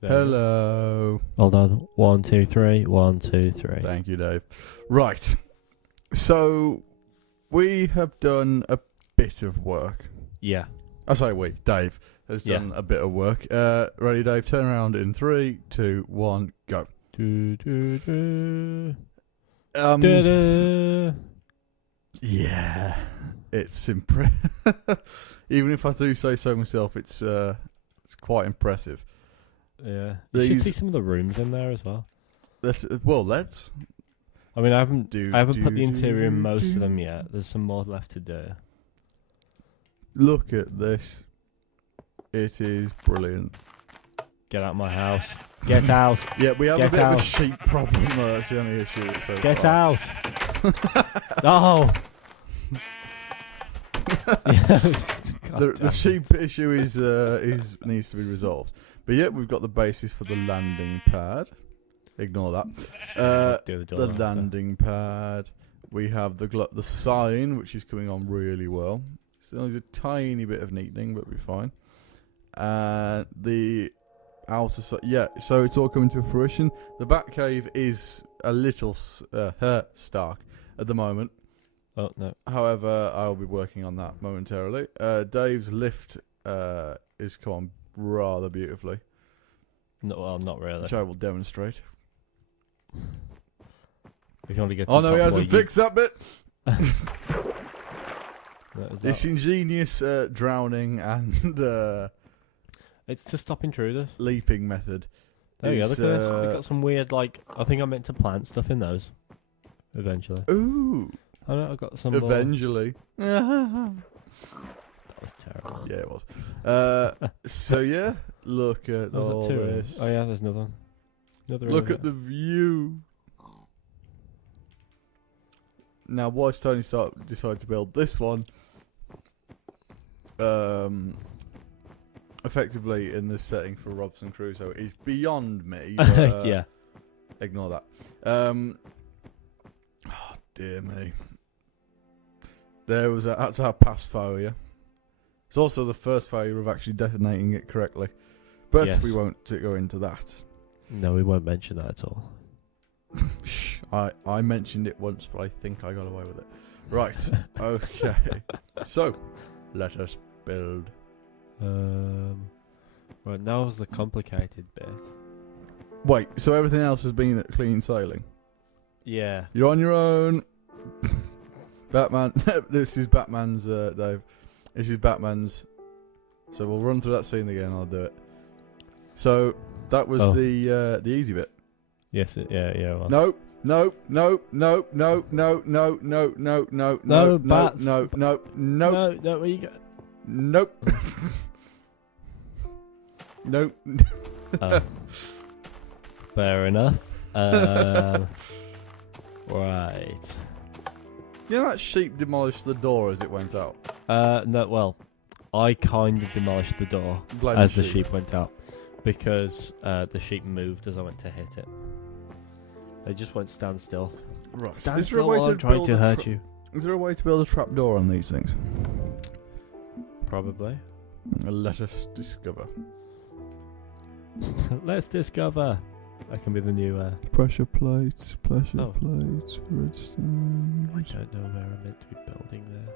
There you go. Hello. Hold on. 1, 2, 3. 1, 2, 3. Thank you, Dave. Right. So, we have done a bit of work. Yeah. I say we. Dave has done a bit of work. Ready, Dave? Turn around in 3, 2, 1, go. Do, do, do. Um, Da, da. yeah. It's even if I do say so myself, it's quite impressive. Yeah. You should These- see some of the rooms in there as well. Let's. I mean, I haven't put the interior in most do. of them yet. There's some more left to do. Look at this. It is brilliant. Get out of my house. Get out. Yeah, we have Get a bit of out. a sheep problem. Though. That's the only issue. So Get far. out. Oh. Yes. The sheep issue is needs to be resolved. But yeah, we've got the basis for the landing pad. Ignore that. Do the door The after. landing pad. We have the sign, which is coming on really well. Still needs a tiny bit of neatening, but we'll be fine. The outer side, yeah. So it's all coming to fruition. The Batcave is a little stark at the moment. Oh, no. However, I'll be working on that momentarily. Dave's lift is come on rather beautifully, No, well, not really. which I will demonstrate. We can only get to Oh the no, he top hasn't floor. fixed that bit. That was This that. ingenious drowning and It's to stop intruders. leaping method. There you go. is, Look at this. We've got some weird, like, I think I meant to plant stuff in those. Eventually. Ooh, I know, I got some more. eventually. That was terrible. Yeah, it was. So yeah, look at Was all it two? this. Oh yeah, there's another one. Another Look over at the view. Now, why Tony decided to build this one? Effectively, in this setting for Robinson Crusoe, is beyond me. there. But, Yeah. Ignore that. Oh dear me. That's our past failure. It's also the first failure of actually detonating it correctly. But Yes. we won't go into that. No, we won't mention that at all. Shh, I mentioned it once, but I think I got away with it. Right, okay. So, let us build. Right, now is the complicated bit. Wait, so everything else has been clean sailing? Yeah. You're on your own. Batman. This is Batman's, Dave. This is Batman's. So we'll run through that scene again, I'll do it. So, that was the easy bit. Yes, yeah, well. No, no, no, no, no, no, no, no, no, no, no, bats. no, no, no, No, where you go? nope. Nope. Oh. Fair enough. Right. You know that sheep demolished the door as it went out? No, well, I kind of demolished the door Blame as the sheep went out because the sheep moved as I went to hit it. They just won't stand still. Right. Stand Is there a still way while to I'm trying build to a hurt you. Is there a way to build a trap door on these things? Probably. Let us discover. Let's discover. That can be the new. Pressure plates, Oh. plates, redstone. I don't know where I'm meant to be building this.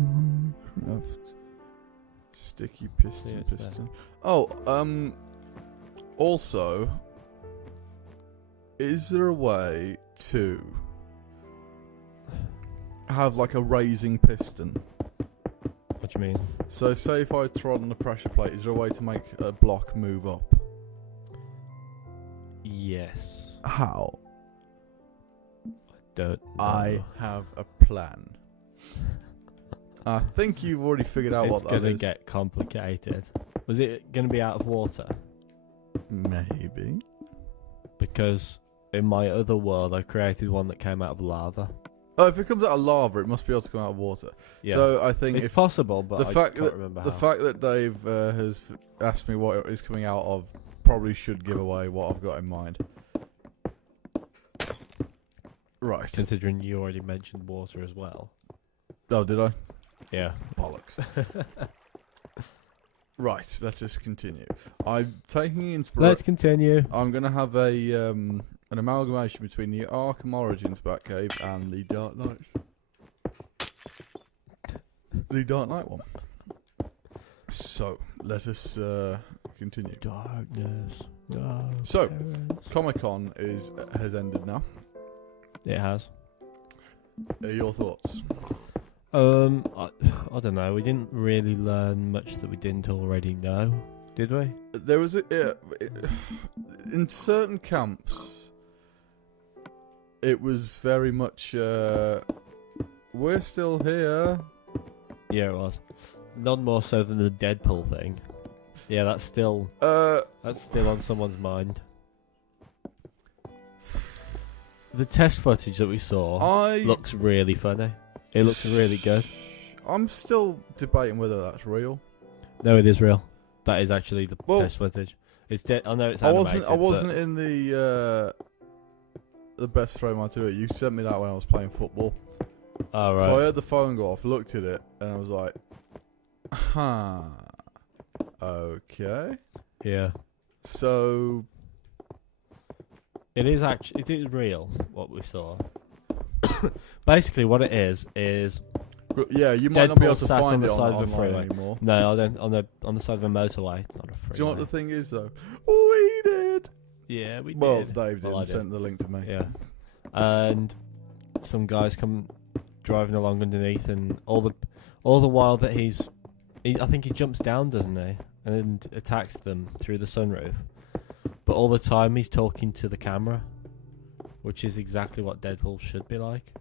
Minecraft. Sticky piston, it's there. piston. Oh, also, is there a way to have like a raising piston? What do you mean? So, say if I trod on a pressure plate, is there a way to make a block move up? Yes. How? Don't know. I have a plan. I think you've already figured out It's what that gonna is. get complicated. Was it gonna be out of water? Maybe. Because in my other world, I created one that came out of lava. Oh, if it comes out of lava, it must be able to come out of water. Yeah. So I think it's if possible, but the I fact can't that remember the how. fact that Dave has asked me what it is coming out of probably should give away what I've got in mind. Right. Considering you already mentioned water as well. Oh, did I? Yeah. Bollocks. Right, let us continue. I'm taking inspiration. Let's continue. I'm going to have an amalgamation between the Arkham Origins Batcave and the Dark Knight. The Dark Knight one. So, let us continue. Darkness. No. So, parents. Comic-Con has ended now. It has. Your thoughts? I don't know. We didn't really learn much that we didn't already know, did we? There was in certain camps, it was very much we're still here. Yeah, it was. None more so than the Deadpool thing. Yeah, that's still on someone's mind. The test footage that we saw looks really funny. It looks really good. I'm still debating whether that's real. No, it is real. That is actually the test footage. It's I know it's animated. I wasn't in the best frame to do it. You sent me that when I was playing football. Oh, right. So I heard the phone go off, looked at it, and I was like, huh. Okay. Yeah. So it is real what we saw. Basically, what it is yeah, you might not be able to sat find on the it side of a online freeway anymore. No, on the side of a motorway, not a freeway. Do you know what the thing is though? We did. Yeah, we did. Well, Dave Well, I didn't send the link to me. Yeah. And some guys come driving along underneath, and all the while that I think he jumps down, doesn't he, and attacks them through the sunroof. But all the time he's talking to the camera, which is exactly what Deadpool should be like.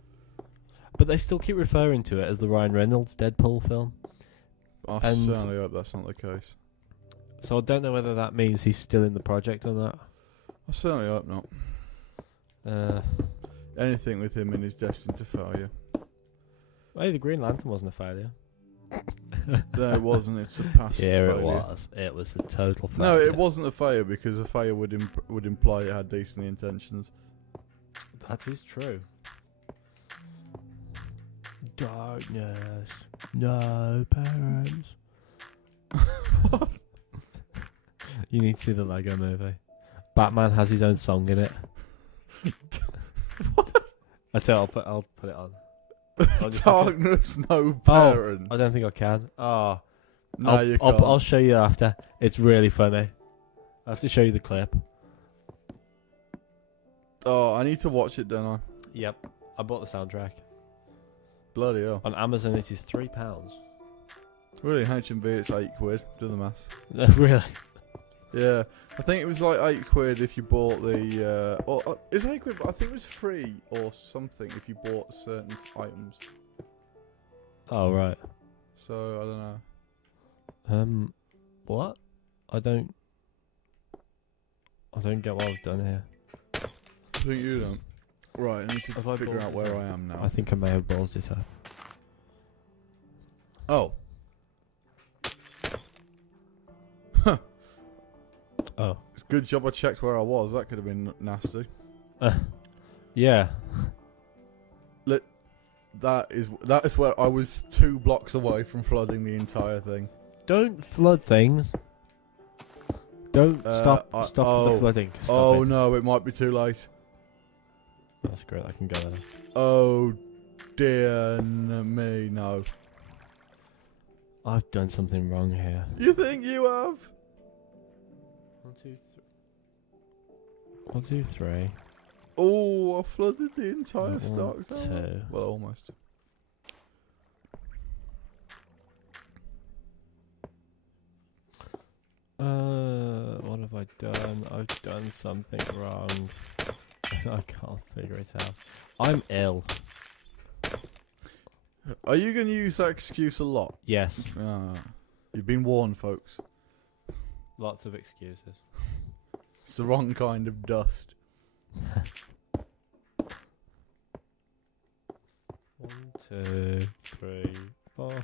But they still keep referring to it as the Ryan Reynolds Deadpool film. I certainly hope that's not the case. So I don't know whether that means he's still in the project or not. I certainly hope not. Anything with him in is destined to failure. Hey, the Green Lantern wasn't a failure. No, it wasn't. It's a passive failure. It was. It was a total failure. No, it wasn't a failure because a failure would imply it had decent intentions. That is true. Darkness. No parents. What? You need to see the Lego movie. Batman has his own song in it. What? I'll put it on. Darkness, no parents. I don't think I can. Oh, no, you can't. I'll show you after. It's really funny. I have to show you the clip. Oh, I need to watch it, don't I? Yep, I bought the soundtrack. Bloody hell. On Amazon, it is £3. Really, HMV, it's £8. Do the maths. Really? Yeah, I think it was like £8 if you bought the. It's £8, but I think it was free or something if you bought certain items. Oh right. So I don't know. What? I don't get what I've done here. I think you don't. Right, I need to figure out where I am now. I think I may have ballsed it up. Oh. Oh. It's a good job I checked where I was. That could have been nasty. Yeah. That is where I was 2 blocks away from flooding the entire thing. Don't flood things. Don't stop the flooding. Stop it. No, it might be too late. That's great. I can go there. Oh dear me, no. I've done something wrong here. You think you have? 1, 2, 3. Oh, I flooded the entire stock. 2. Well, almost. What have I done? I've done something wrong. I can't figure it out. I'm ill. Are you going to use that excuse a lot? Yes. You've been warned, folks. Lots of excuses. It's the wrong kind of dust. 1, 2, 3, 4.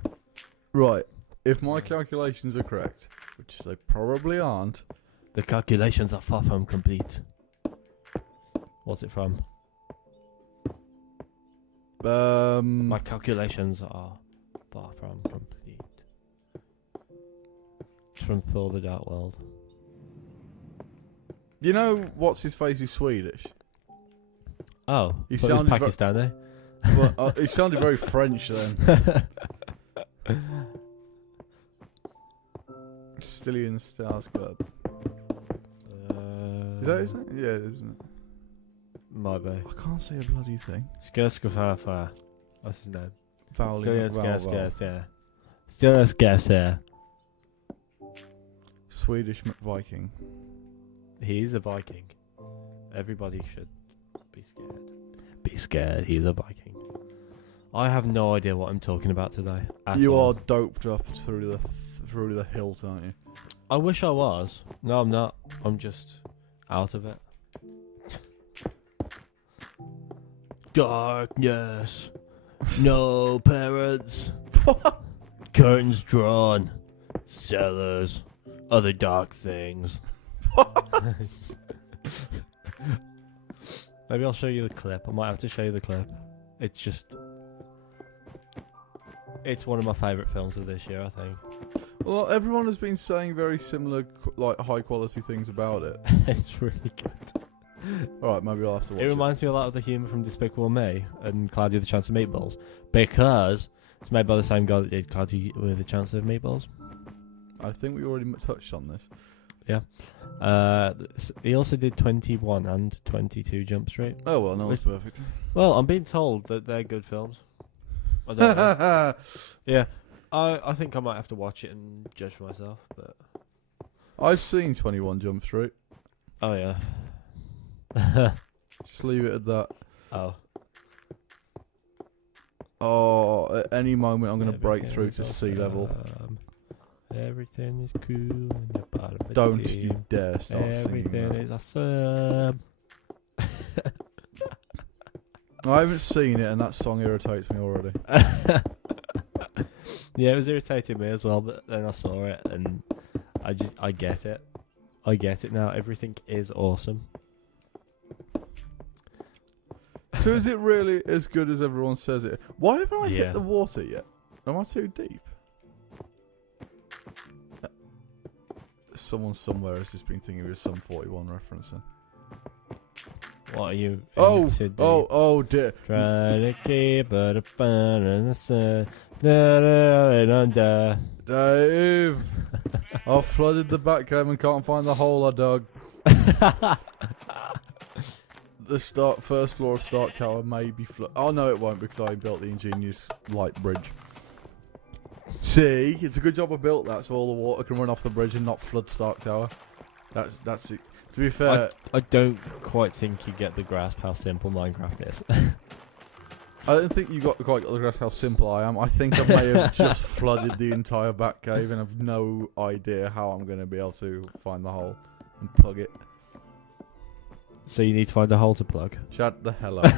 Right. If my calculations are correct, which they probably aren't. The calculations are far from complete. What's it from? My calculations are far from complete. from Thor: The Dark World. You know, what's his face is Swedish. Oh, He but it was sounded Pakistani. Well, he sounded very French then. Stillion Stars Club. Is that his name? Yeah, it is, isn't it? Might be. I can't say a bloody thing. Skirskafafa. That's his name. Skirskafafa. Swedish Viking. He's a Viking. Everybody should be scared. Be scared. He's a Viking. I have no idea what I'm talking about today. You are doped up through the hilt, aren't you? I wish I was. No, I'm not. I'm just out of it. Darkness. No parents. Curtains drawn. Cellars. Other dark things. Maybe I'll show you the clip. I might have to show you the clip. It's just... It's one of my favourite films of this year, I think. Well, everyone has been saying very similar, like, high-quality things about it. It's really good. Alright, maybe I'll have to watch it. It reminds me a lot of the humour from Despicable Me and Cloudy with a Chance of Meatballs. Because it's made by the same guy that did Cloudy with a Chance of Meatballs. I think we already touched on this. Yeah. He also did 21 and 22 Jump Street. Oh, well, no, it's perfect. Well, I'm being told that they're good films. I don't know. Yeah. I think I might have to watch it and judge for myself, but... I've seen 21 Jump Street. Oh, yeah. Just leave it at that. Oh. Oh, at any moment I'm going to break through to sea level. Everything is cool in the bottom of the Don't team. you dare start singing Everything that. is awesome. I haven't seen it and that song irritates me already. Yeah, it was irritating me as well, but then I saw it and I get it. I get it now. Everything is awesome. So is it really as good as everyone says it? Why haven't I Yeah. hit the water yet? Am I too deep? Someone somewhere has just been thinking of a Sum 41 referencing. What are you? Oh dear. Trying to keep it up in the sun. And under. Dave, I've flooded the Batcave and can't find the hole I dug. The first floor of Stark Tower may be flooded. Oh no, it won't because I built the ingenious light bridge. See, it's a good job I built that so all the water can run off the bridge and not flood Stark Tower. That's it. To be fair, I don't quite think you get the grasp how simple Minecraft is. I don't think you quite got the grasp how simple I am. I think I may have just flooded the entire Batcave and have no idea how I'm going to be able to find the hole and plug it. So you need to find a hole to plug. Shut the hell up.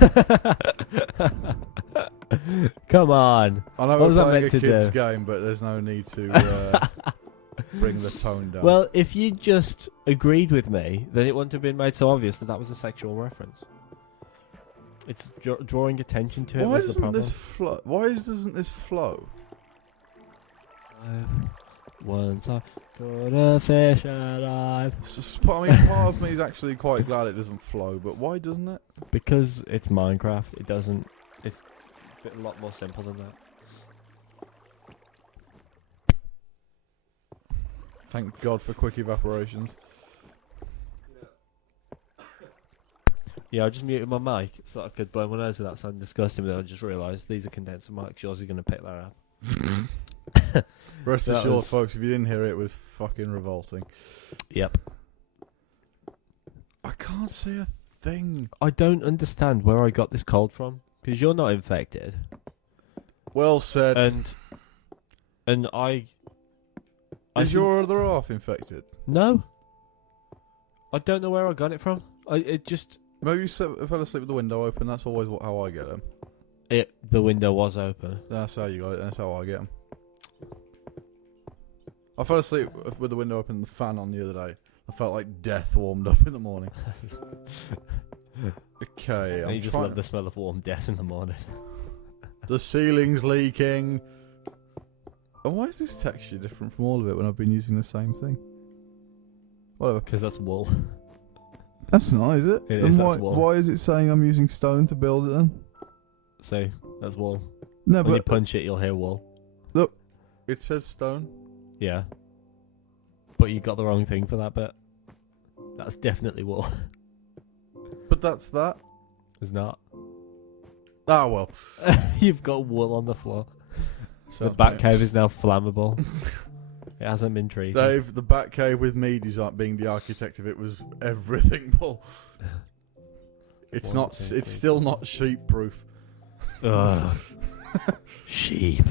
Come on. I know What was we're that playing meant a to kid's do? game, but there's no need to bring the tone down. Well, if you just agreed with me, then it wouldn't have been made so obvious that that was a sexual reference. It's drawing attention to it. Why was the doesn't problem. this flow? Why doesn't this flow? Once I caught a fish alive. I mean, part of me is actually quite glad it doesn't flow, but why doesn't it? Because it's Minecraft, it doesn't. It's a lot more simple than that. Thank God for quick evaporations. Yeah, I just muted my mic so that I could blow my nose without sounding disgusting, but then I just realised these are condenser mics. Yours is going to pick that up. Rest That assured, was- folks, if you didn't hear it, it was fucking revolting. Yep. I can't see a thing. I don't understand where I got this cold from, because you're not infected. Well said. And I Is your other half infected? No. I don't know where I got it from. Maybe you fell asleep with the window open. That's always how I get them. The window was open. That's how you got it. That's how I get them. I fell asleep with the window open and the fan on the other day. I felt like death warmed up in the morning. Okay, You just love the smell of warm death in the morning. The ceiling's leaking. And why is this texture different from all of it when I've been using the same thing? Whatever. Because that's wool. That's not, is it? It And is, why, that's wool. why is it saying I'm using stone to build it then? So, that's wool. No, When you but punch it, you'll hear wool. look, it says stone. Yeah. But you got the wrong thing for that bit. That's definitely wool. But that's that. It's not. Ah, well. You've got wool on the floor. The Sounds Batcave nice. is now flammable. It hasn't been treated. Dave, the Batcave with me being the architect of it was everything, Paul. It's One, not. two, It's three, still not sheep-proof. Ugh. Sheep.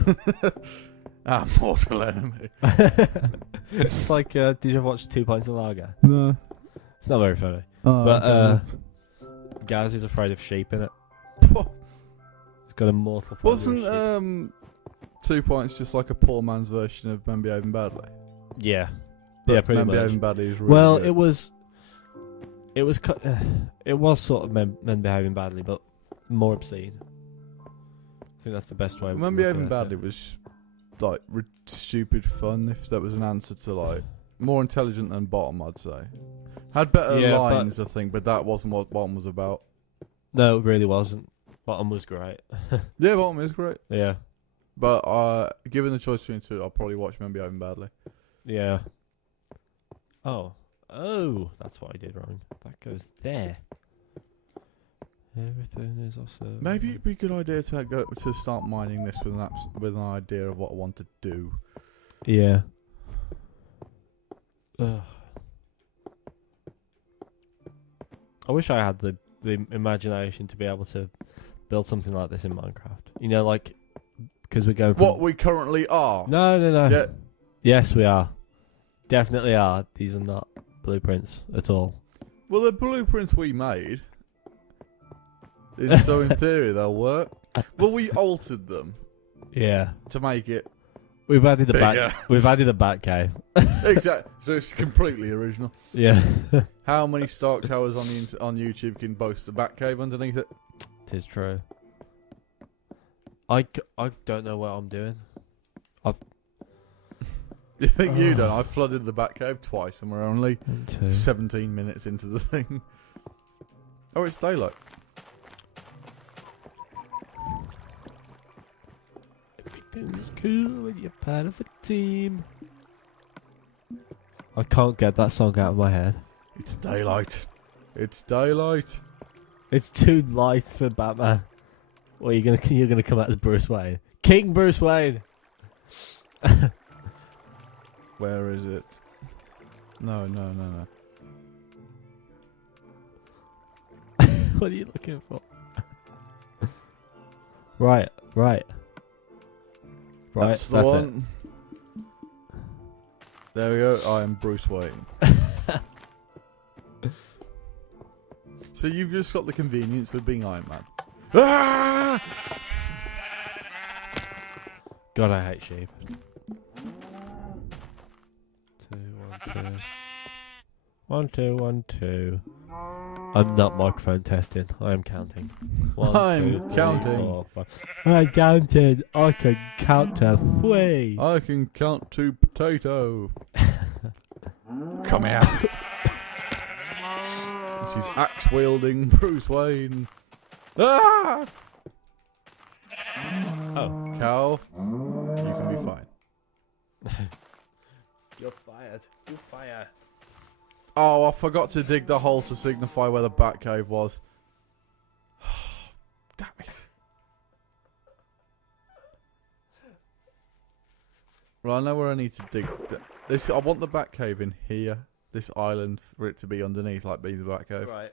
Our mortal enemy. It's like, did you ever watch 2 Pints of Lager? No. It's not very funny. Oh, But okay. Gaz is afraid of sheep in it. He's got a mortal phobia of Wasn't sheep. 2 Points just like a poor man's version of Men Behaving Badly? Yeah. But Yeah, pretty Men much. Behaving Badly is really Well, good. it was sort of men behaving badly, but more obscene. I think that's the best way. of Men looking Behaving at Badly it. was like stupid fun. If that was an answer to like more intelligent than Bottom, I'd say. Had better Yeah, lines, I think, but that wasn't what Bottom was about. No, it really wasn't. Bottom was great. Yeah, Bottom is great, Yeah, but given the choice between two, I'll probably watch Men Behaving Badly. yeah. Oh, that's what I did wrong. That goes there. Everything is awesome. Maybe it'd be a good idea to start mining this with an idea of what I want to do. Yeah. Ugh. I wish I had the imagination to be able to build something like this in Minecraft. You know, like, because we're going from... What we currently are. No. Yeah. Yes, we are. Definitely are. These are not blueprints at all. Well, the blueprints we made, so in theory they'll work. Well, we altered them Yeah. to make it We've added the bigger. We've added the Batcave. Exactly. So it's completely original. Yeah. How many Stark Towers on YouTube can boast a Batcave underneath it? It is true. I don't know what I'm doing. You think you don't? I flooded the Batcave twice, and we're only 1, 2. 17 minutes into the thing. Oh, it's daylight. Everything's cool when you're part of a team. I can't get that song out of my head. It's daylight. It's daylight. It's too light for Batman. Well, you're gonna come out as Bruce Wayne, King Bruce Wayne. Where is it? No. What are you looking for? Right. That's the one. There we go. I am Bruce Wayne. So you've just got the convenience with being Iron Man. Ah! God, I hate sheep. 2, 1, 2. 1, 2, 1, 2. I'm not microphone testing. I am counting. 1, I'm 2, 3, counting. 4, 5. I counted. I can count to 3. I can count to potato. Come here. This is axe wielding Bruce Wayne. Ah! Oh. Cow, you can be fine. You're fired. You're fired. Oh, I forgot to dig the hole to signify where the Batcave was. Damn it. Well, I know where I need to dig. This, I want the Batcave in here. This island for it to be underneath, like being the Batcave. Right.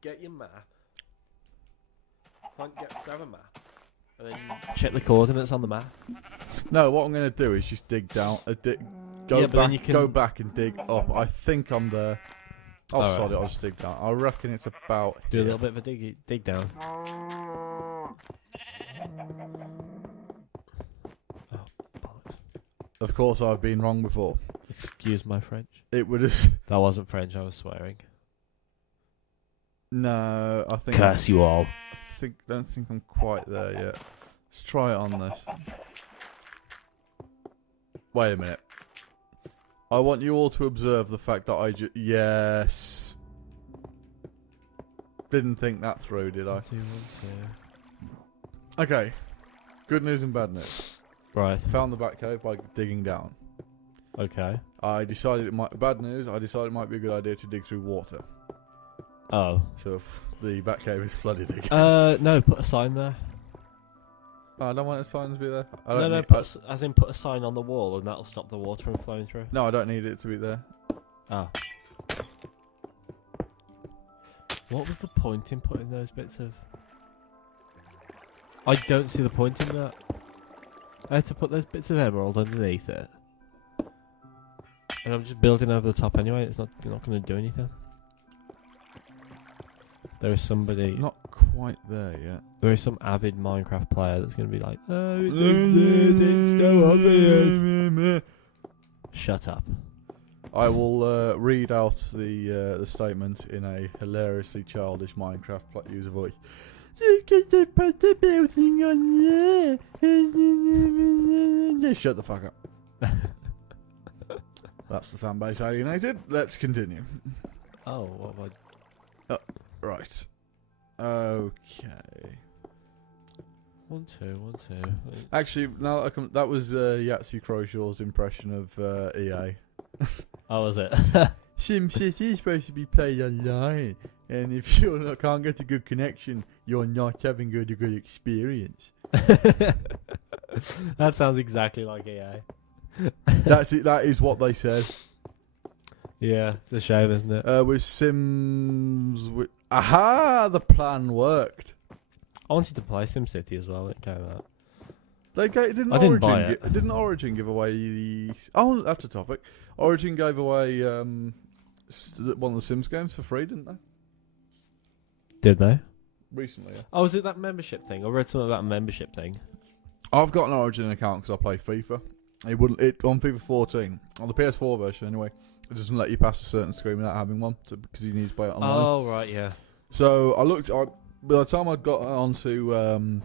Get your map. Grab a map. And then check the coordinates on the map. No, what I'm going to do is just dig down. Go Yeah, but then back. you can- Go back and dig up. I think I'm there. Oh, Alright. sorry, I'll just dig down. I reckon it's about Do a here. little bit of a dig down. Oh, bollocks. Of course, I've been wrong before. Excuse my French. It would have. That wasn't French, I was swearing. No, I think. Curse you all. Don't think I'm quite there yet. Let's try it on this. Wait a minute. I want you all to observe the fact that yes. Didn't think that through, did I? Okay. Good news and bad news. Right. Found the Batcave by digging down. Okay. I decided bad news, I decided it might be a good idea to dig through water. Oh. So if the Batcave is flooded again. No, put a sign there. I don't want the signs to be there. As in put a sign on the wall and that'll stop the water from flowing through. No, I don't need it to be there. Oh. What was the point in putting those bits of... I don't see the point in that. I had to put those bits of emerald underneath it. And I'm just building over the top anyway, you're not going to do anything. There is somebody... Not quite there yet. There is some avid Minecraft player that's going to be like, oh, it's so obvious. Shut up. I will read out the statement in a hilariously childish Minecraft user voice. You can put the building on there. Shut the fuck up. That's the fan base alienated. Let's continue. Oh, what have I... Right. Okay. 1, 2, 1, 2. Actually, now that that was Yatsu Crowshaw's impression of EA. Oh, was it? SimCity is supposed to be played online, and if you can't get a good connection, you're not having a good experience. That sounds exactly like EA. That's it. That is what they said. Yeah, it's a shame, isn't it? With Sims, aha! The plan worked. I wanted to play SimCity as well when it came out. Didn't Origin give away the? Oh, that's a topic. Origin gave away one of the Sims games for free, didn't they? Did they? Recently, yeah. Oh, was it that membership thing? I read something about a membership thing. I've got an Origin account because I play FIFA. It on FIFA 14 on the PS4 version anyway. It doesn't let you pass a certain screen without having one because you need to play it online. Oh right, yeah. So I looked. By the time I got onto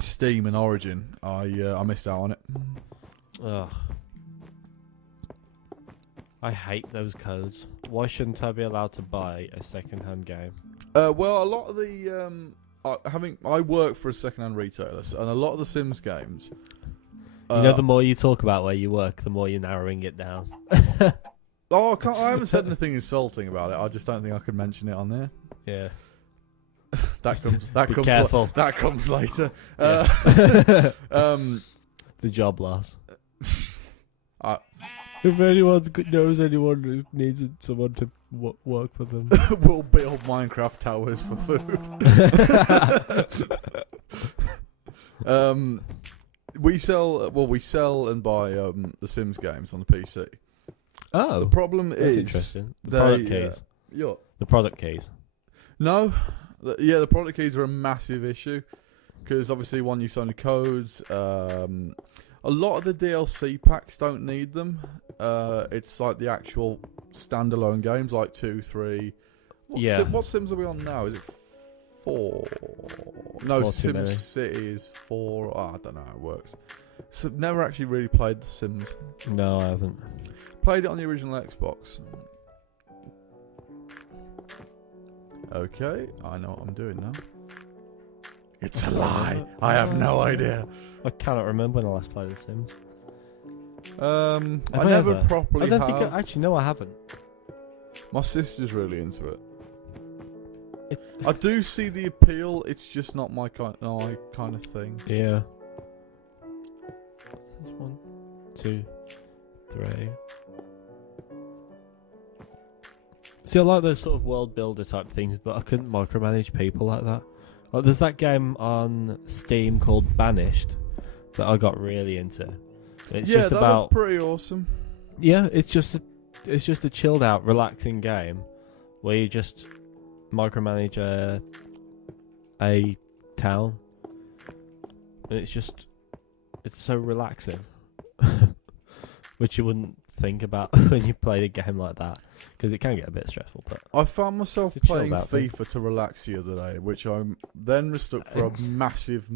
Steam and Origin, I missed out on it. Ugh. I hate those codes. Why shouldn't I be allowed to buy a second-hand game? Well, a lot of the I work for a second-hand retailer, and a lot of the Sims games. You know, the more you talk about where you work, the more you're narrowing it down. Oh, I haven't said anything insulting about it. I just don't think I could mention it on there. Yeah. Be careful. That comes later. Yeah. The job loss. If anyone knows anyone who needs someone to work for them, we'll build Minecraft towers for food. We sell and buy the Sims games on the PC. Oh, the problem that's is interesting. The product keys. The product keys. No, the product keys are a massive issue because obviously one use only codes. A lot of the DLC packs don't need them. It's like the actual standalone games, like 2, 3. What Sims are we on now? Is it 4? No, SimCity is 4. Oh, I don't know how it works. So never actually really played The Sims. No, I haven't. Played it on the original Xbox. Okay, I know what I'm doing now. It's a lie. I have no idea. I cannot remember when I last played The Sims. I never properly. I don't think. Actually, no, I haven't. My sister's really into it. I do see the appeal. It's just not my kind of thing. Yeah. 1, 2, 3. See, I like those sort of world builder type things, but I couldn't micromanage people like that. Like, there's that game on Steam called Banished that I got really into. It's just about pretty awesome. Yeah, it's just a chilled out, relaxing game where you just micromanage a town, and it's so relaxing, which you wouldn't think about when you play a game like that, because it can get a bit stressful. But I found myself playing FIFA to relax the other day, which I then mistook for a massive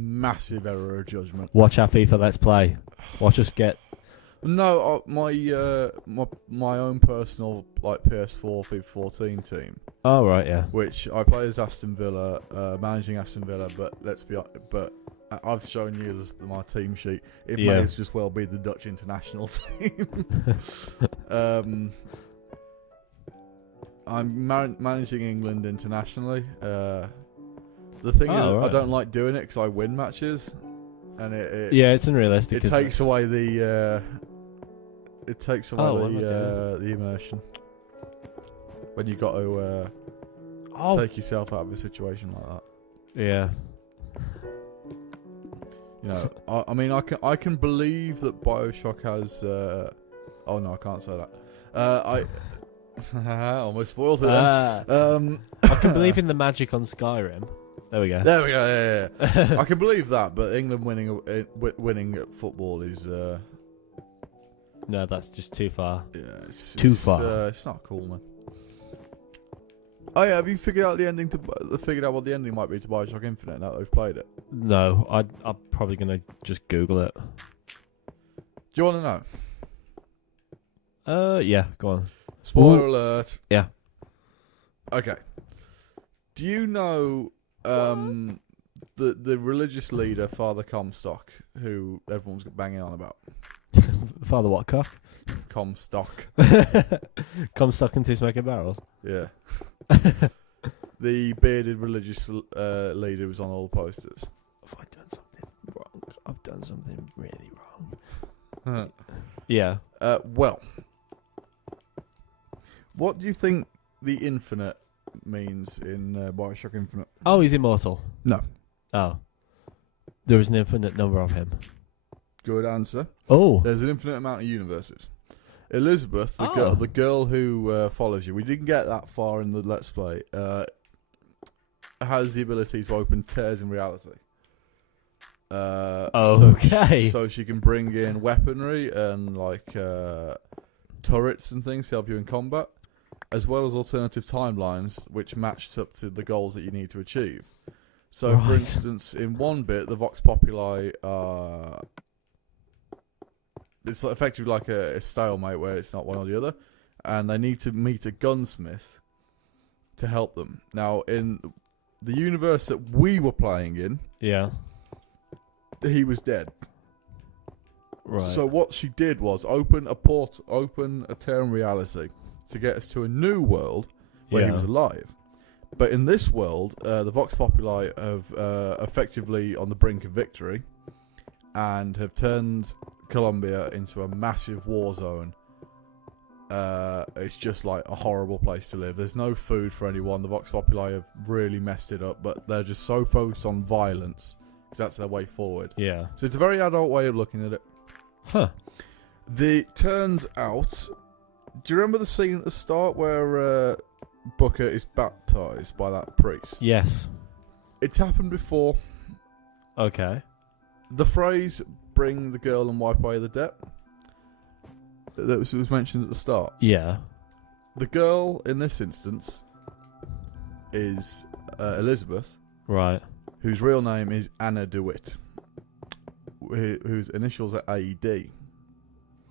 error of judgment. Watch our FIFA Let's Play. Watch us get No, my own personal like PS4 FIFA 14 team, Oh right, yeah. which I play as Aston Villa, managing Aston Villa. But I've shown you my team sheet. It may as just well be the Dutch international team. I'm managing England internationally. The thing is, right. I don't like doing it because I win matches, and it's unrealistic. It takes away the the immersion when you got to take yourself out of a situation like that. Yeah. You know, I can believe that BioShock has. Oh no, I can't say that. I almost spoiled it. I can believe in the magic on Skyrim. There we go. There we go. Yeah. I can believe that, but England winning at football is. No, that's just too far. Yeah, too far. It's not cool, man. Oh yeah, have you figured out what the ending might be to BioShock Infinite now that we've played it? No, I'm probably gonna just Google it. Do you want to know? Yeah, go on. Spoiler alert. Yeah. Okay. Do you know the religious leader, Father Comstock, who everyone's banging on about? Father what, cock? Comstock. Comstock and two smoking barrels? Yeah. The bearded religious leader was on all the posters. Have I done something wrong? I've done something really wrong. Yeah. Well, what do you think the infinite means in BioShock Infinite? Oh, he's immortal. No. Oh. There is an infinite number of him. Good answer. Oh. There's an infinite amount of universes. Elizabeth, the girl who follows you, we didn't get that far in the Let's Play, has the ability to open tears in reality. Okay. So she can bring in weaponry and like turrets and things to help you in combat, as well as alternative timelines which matched up to the goals that you need to achieve. So, for instance, in one bit, the Vox Populi it's effectively like a stalemate where it's not one or the other, and they need to meet a gunsmith to help them. Now, in the universe that we were playing in, he was dead. Right. So what she did was open a tear in reality to get us to a new world where he was alive. But in this world, the Vox Populi have effectively on the brink of victory and have turned Colombia into a massive war zone. It's just like a horrible place to live. There's no food for anyone. The Vox Populi have really messed it up, but they're just so focused on violence because that's their way forward. Yeah. So it's a very adult way of looking at it. Huh. Turns out, do you remember the scene at the start where Booker is baptized by that priest? Yes. It's happened before. Okay. The phrase "bring the girl and wipe away the debt" that was mentioned at the start. Yeah. The girl in this instance is Elizabeth, right? Whose real name is Anna DeWitt, whose initials are AD,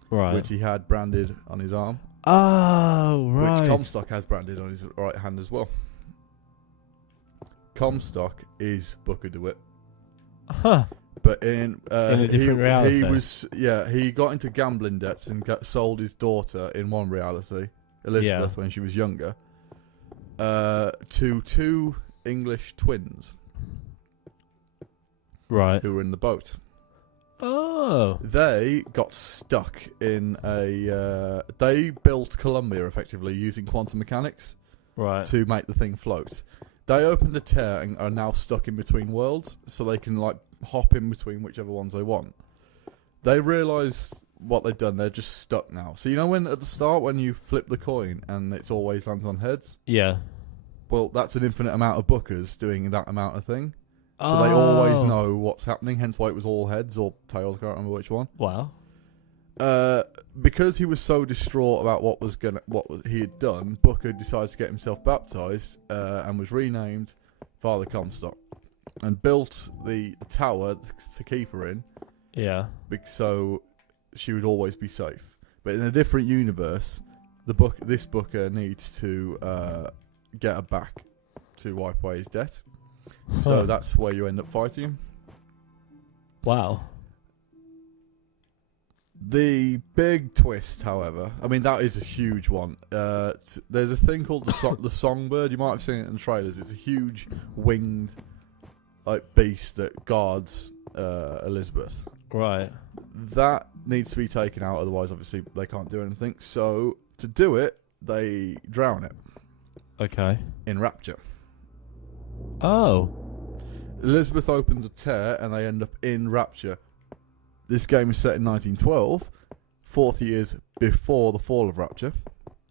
right? Which he had branded on his arm. Oh, right. Which Comstock has branded on his right hand as well. Comstock is Booker DeWitt. Huh. But in a different reality. He got into gambling debts and sold his daughter in one reality, Elizabeth, when she was younger, to two English twins. Right. Who were in the boat. Oh. They got stuck in a... they built Columbia, effectively, using quantum mechanics. Right. To make the thing float. They opened a tear and are now stuck in between worlds, so they can, like, hop in between whichever ones they want. They realise what they've done. They're just stuck now. So you know when at the start when you flip the coin and it's always lands on heads? Yeah. Well, that's an infinite amount of bookers doing that amount of thing. So they always know what's happening, hence why it was all heads or tails, I can't remember which one. Wow. Because he was so distraught about what he had done, Booker decided to get himself baptised and was renamed Father Comstock and built the tower to keep her in. Yeah. So she would always be safe. But in a different universe, this Booker needs to get her back to wipe away his debt. So that's where you end up fighting him. Wow. The big twist, however, I mean, that is a huge one. There's a thing called the Songbird. You might have seen it in the trailers. It's a huge winged beast that guards Elizabeth. Right. That needs to be taken out, otherwise, obviously, they can't do anything. So, to do it, they drown it. Okay. In Rapture. Oh. Elizabeth opens a tear, and they end up in Rapture. This game is set in 1912, 40 years before the fall of Rapture.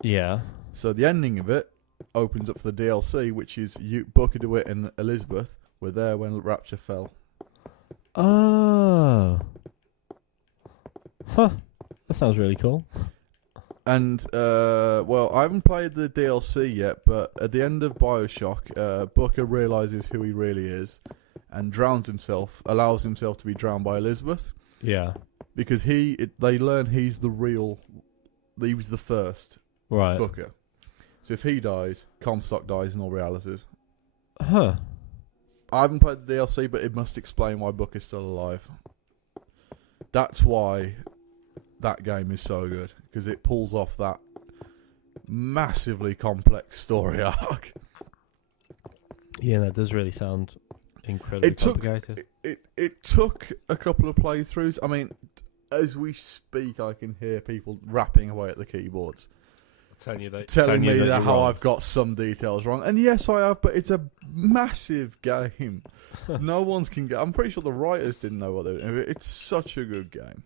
Yeah. So the ending of it opens up for the DLC, which is Booker DeWitt and Elizabeth were there when Rapture fell. Oh. Huh. That sounds really cool. And, well, I haven't played the DLC yet, but at the end of Bioshock, Booker realises who he really is and drowns himself, allows himself to be drowned by Elizabeth. Yeah. Because they learn he was the first Booker. So if he dies, Comstock dies in all realities. Huh. I haven't played the DLC, but it must explain why Booker's still alive. That's why that game is so good, because it pulls off that massively complex story arc. Yeah, that does really sound incredibly complicated. It took a couple of playthroughs. I mean, as we speak, I can hear people rapping away at the keyboards. Telling me that how I've got some details wrong. And yes, I have, but it's a massive game. No one's can get... I'm pretty sure the writers didn't know what they were doing. It's such a good game.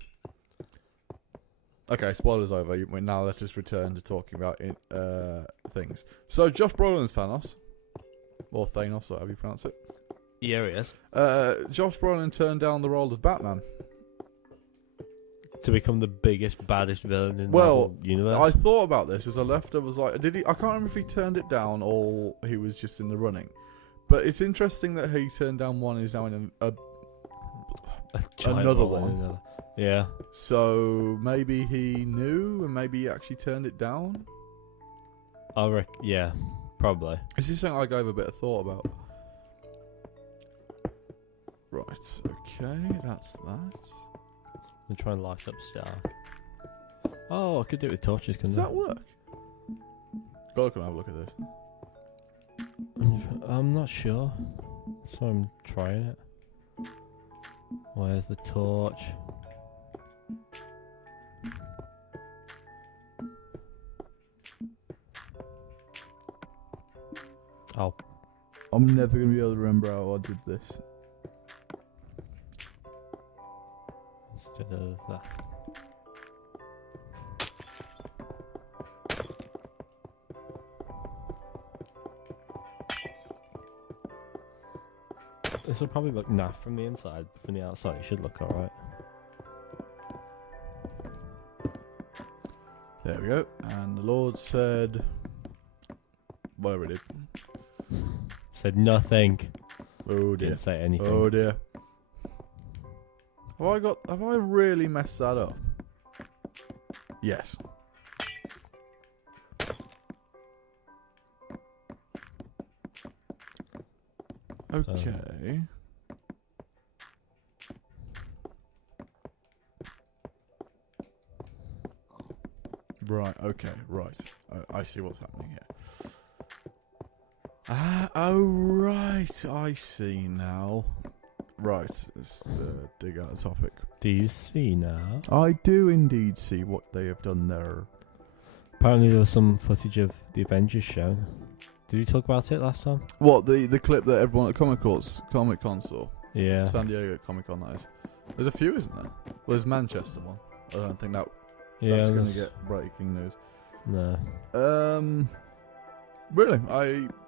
Okay, spoilers over. Now let us return to talking about things. So, Josh Brolin's Thanos. Or Thanos, or however you pronounce it. Yeah, he is. Josh Brolin turned down the role of Batman. To become the biggest, baddest villain in the whole universe? I thought about this as I left. I was like, I can't remember if he turned it down or he was just in the running. But it's interesting that he turned down one and is now in another one. Yeah. So maybe he knew and maybe he actually turned it down? Yeah, probably. This is something I gave a bit of thought about. Right, okay, that's that. I'm trying to light up Stark. Oh, I could do it with torches, couldn't I? Does that work? Gotta come have a look at this. I'm not sure, so I'm trying it. Where's the torch? Oh. I'm never going to be able to remember how I did this. Instead of that. This will probably look naff from the inside, but from the outside it should look alright. There we go. And the Lord said... whatever it did. Said nothing. Oh dear. Didn't say anything. Oh dear. Have I really messed that up? Yes. Okay. Right, okay, right. I see what's happening here. Oh, right, I see now. Right, let's dig out the topic. Do you see now? I do indeed see what they have done there. Apparently there was some footage of the Avengers shown. Did you talk about it last time? What, the clip that everyone at Comic Con saw? Yeah. San Diego Comic Con, that is. There's a few, isn't there? Well, there's Manchester one. I don't think that's going to get breaking news. No. Really?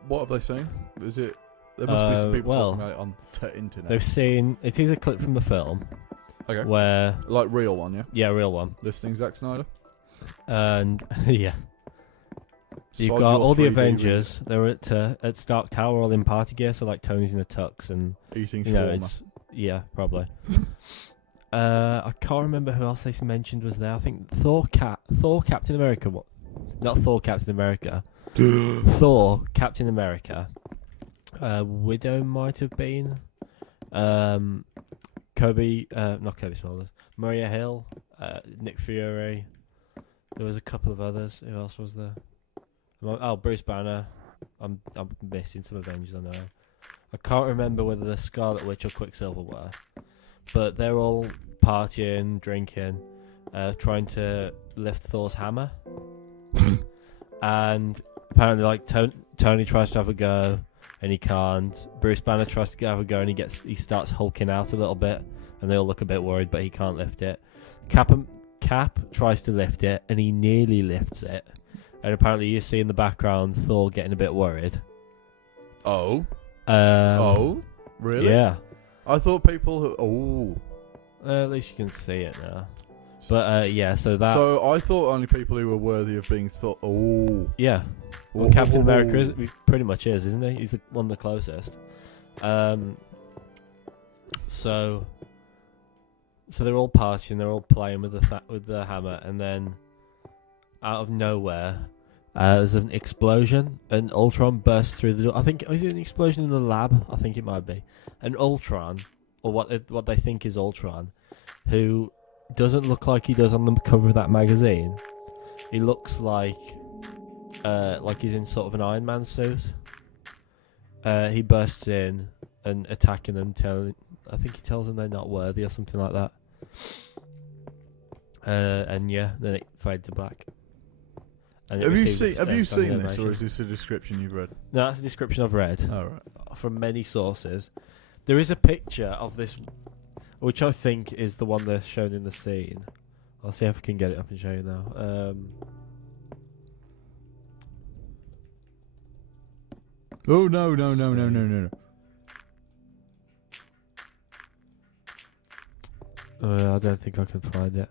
What have they seen? Is it... There must be some people talking about it on the internet. They've seen... It is a clip from the film. Okay. Where... Like real one, yeah? Yeah, real one. Listening Zack Snyder? And, yeah. You've got all the Avengers. They were at Stark Tower, all in party gear, so like Tony's in a tux and... Eating shawarma. Yeah, probably. I can't remember who else they mentioned was there. I think Thor, Captain America. What? Not Thor, Captain America. Thor, Captain America. Widow might have been. Not Kobe Smulders. Maria Hill. Nick Fury. There was a couple of others. Who else was there? Oh, Bruce Banner. I'm missing some Avengers. I know. I can't remember whether the Scarlet Witch or Quicksilver were, but they're all partying, drinking, trying to lift Thor's hammer. And apparently, like Tony tries to have a go, and he can't. Bruce Banner tries to have a go, and he starts hulking out a little bit, and they all look a bit worried, but he can't lift it. Cap tries to lift it, and he nearly lifts it. And apparently, you see in the background Thor getting a bit worried. Oh. Really? Yeah. I thought people at least you can see it now. But yeah, so that. So I thought only people who were worthy of being thought. Oh. Yeah. Well, Captain America he pretty much is, isn't he? He's one of the closest. So they're all partying, they're all playing with the hammer, and then out of nowhere, there's an explosion. An Ultron bursts through the door. I think is it an explosion in the lab? I think it might be. An Ultron, or what they think is Ultron, who doesn't look like he does on the cover of that magazine. He looks like he's in sort of an Iron Man suit. He bursts in and attacking them, I think he tells them they're not worthy or something like that. And yeah, then it fades to black. And have you seen this, or is this a description you've read? No, that's a description I've read. Right. From many sources. There is a picture of this, which I think is the one they're shown in the scene. I'll see if I can get it up and show you now. Oh, no. I don't think I can find it.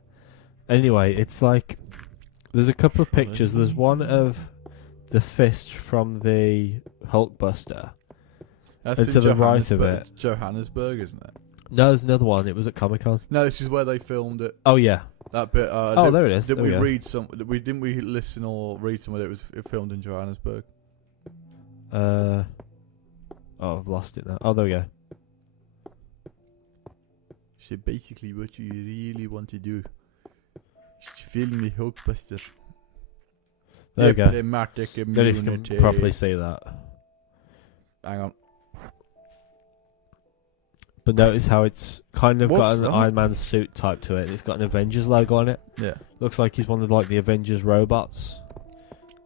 Anyway, it's like there's a couple of pictures. There's one of the fist from the Hulkbuster. That's and to the right of it. Johannesburg, isn't it? No, there's another one. It was at Comic-Con. No, this is where they filmed it. Oh yeah. That bit. There it is. Didn't we read some? Didn't we listen or read somewhere that it was filmed in Johannesburg? I've lost it now. Oh, there we go. So basically, what you really want to do is film the Hulkbuster. There we go. Diplomatic Then you can properly see that. Hang on. But notice how it's kind of got an Iron Man suit type to it. It's got an Avengers logo on it. Yeah. Looks like he's one of the Avengers robots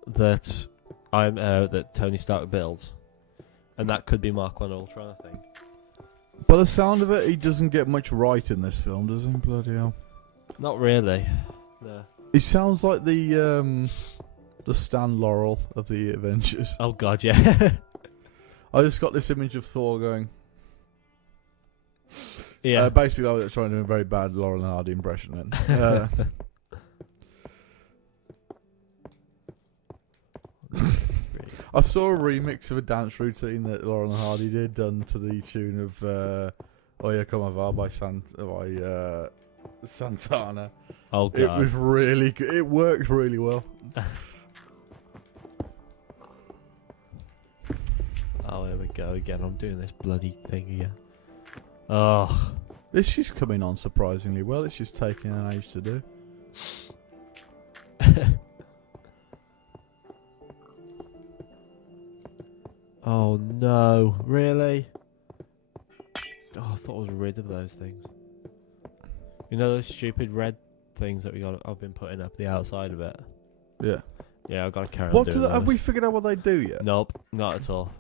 that Tony Stark builds. And that could be Mark 1 Ultron, I think. By the sound of it, he doesn't get much right in this film, does he? Bloody hell. Not really. No. He sounds like the Stan Laurel of the Avengers. Oh god, yeah. I just got this image of Thor going. Yeah. Basically, I was trying to do a very bad Laurel and Hardy impression then. I saw a remix of a dance routine that Laurel and Hardy did, done to the tune of "Oye Como Va" by Santana. Oh god. It was really good. It worked really well. Oh, here we go again. I'm doing this bloody thing again. Oh. This is coming on surprisingly well. It's just taking an age to do. Oh no, really? Oh, I thought I was rid of those things. You know those stupid red things that I've been putting up the outside of it? Yeah. Yeah, I've got to carry on doing those. Have we figured out what they do yet? Nope, not at all.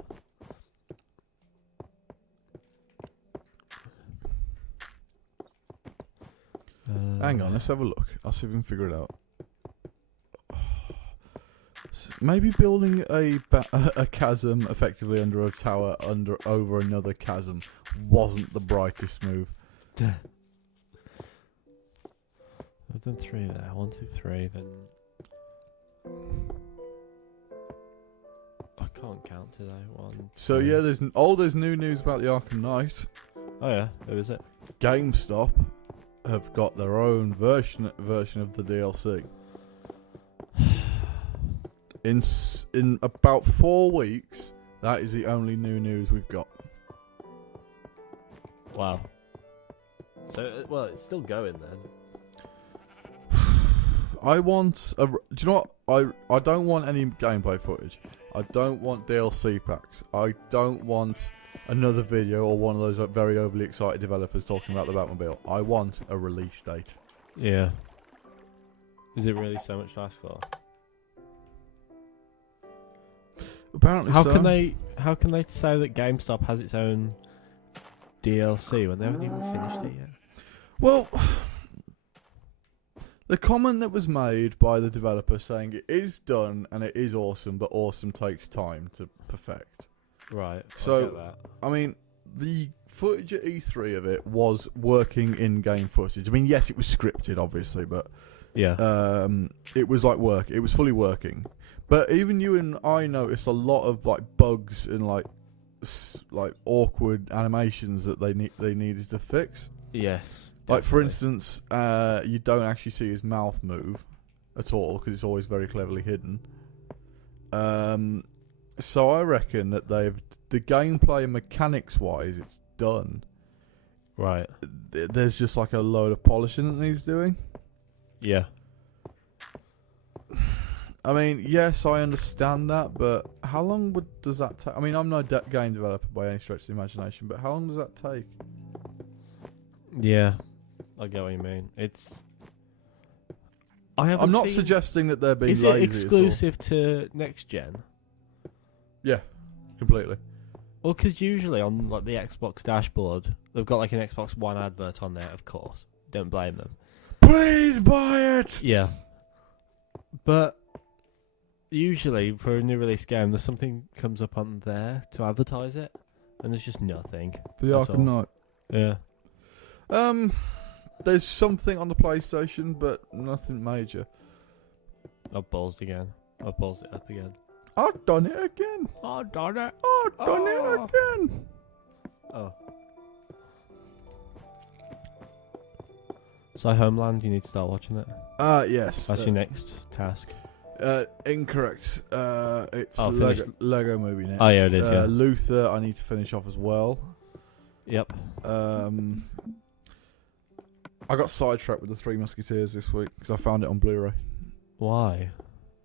Hang on, let's have a look. I'll see if we can figure it out. Maybe building a chasm effectively under a tower over another chasm wasn't the brightest move. I've done 3 there. 1, 2, 3. Then I can't count today. 1. So 2. yeah, there's new news about the Arkham Knight. Oh yeah, who is it? GameStop have got their own version of the DLC. In about 4 weeks, that is the only new news we've got. Wow. So, well, it's still going then. I want do you know what? I don't want any gameplay footage. I don't want DLC packs. I don't want another video or one of those very overly excited developers talking about the Batmobile. I want a release date. Yeah. Is it really so much to ask for? Apparently How so. can they say that GameStop has its own DLC when they haven't even finished it yet? Well, the comment that was made by the developer saying it is done and it is awesome, but awesome takes time to perfect. Right. So, I get that. I mean, the footage at E3 of it was working in-game footage. I mean, yes, it was scripted, obviously, but Yeah. it was like work. It was fully working. But even you and I noticed a lot of like bugs and like awkward animations that they needed to fix. Yes. Like for definitely. instance, you don't actually see his mouth move at all because it's always very cleverly hidden. So I reckon that the gameplay mechanics wise, it's done. Right. There's just like a load of polishing that needs doing. Yeah. I mean, yes, I understand that, but how long does that take? I mean, I'm no game developer by any stretch of the imagination, but how long does that take? Yeah. I get what you mean. I'm not suggesting that they're being Is lazy. it exclusive to next gen? Yeah, completely. Well, because usually on like the Xbox dashboard, they've got like an Xbox One advert on there. Of course, don't blame them. Please buy it. Yeah, but usually for a new release game, there's something comes up on there to advertise it, and there's just nothing. For the That's Arkham Knight. Yeah. There's something on the PlayStation, but nothing major. I've paused again. I've paused it up again. I've done it again. I've done it. I've done it again. Oh. So Homeland, you need to start watching it. Yes. That's your next task. Incorrect. It's finished. Lego Movie next. Oh, yeah, it is, yeah. Luther, I need to finish off as well. Yep. I got sidetracked with the Three Musketeers this week because I found it on Blu-ray. Why?